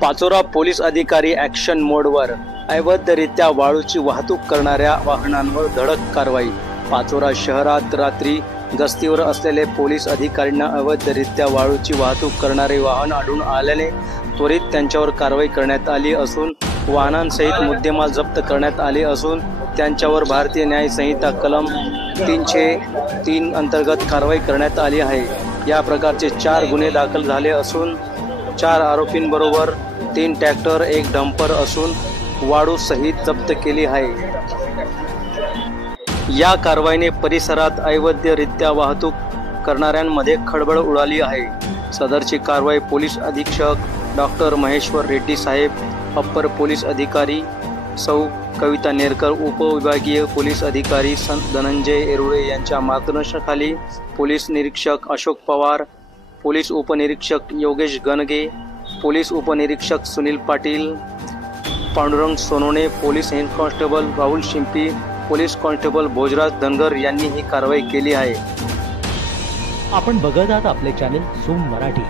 Pachora police अधिकारी action मोडवर, अवैधरित्या वाळूची वाहतूक करणाऱ्या वाहनांवर धडक कारवाई। पाचोरा शहरात रात्री गस्तीवर असलेले पोलीस अधिकाऱ्यांना अवैधरित्या वाळूची वाहतूक करणारे वाहन आढळून आल्याने त्वरित त्यांच्यावर कारवाई करण्यात आली असून वाहनांसहित मुद्देमाल जप्त करण्यात आले असून त्यांच्यावर भारतीय न्याय संहिता कलम 303 अंतर्गत कारवाई करण्यात आली आहे। या प्रकारचे 4 गुन्हे दाखल झाले असून 4 आरोपींबरोबर 3 ट्रॅक्टर, 1 डंपर असून वाळू सहित जप्त केली आहे। या कारवाईने परिसरात अवैधरित्या वाहतूक करणाऱ्यांमध्ये खळबळ उडाली आहे। सदरची कारवाई पोलीस अधीक्षक डॉक्टर महेश्वर रेड्डी साहेब, अप्पर पोलीस अधिकारी सौ कविता नेरकर, उपविभागीय पोलीस अधिकारी संत धनंजय येरुळे यांच्या मार्गदर्शनाखाली पोलीस निरीक्षक अशोक पवार, पोलीस उपनिरीक्षक योगेश गणगे, पोलीस उपनिरीक्षक Sunil Patil, Pandurang Sonone, police head constable Rahul Shimpi, police constable Bhojraj Dhangar यांनी ही कारवाई केली आहे। आपण बघत आहात आपले चॅनल सूम मराठी।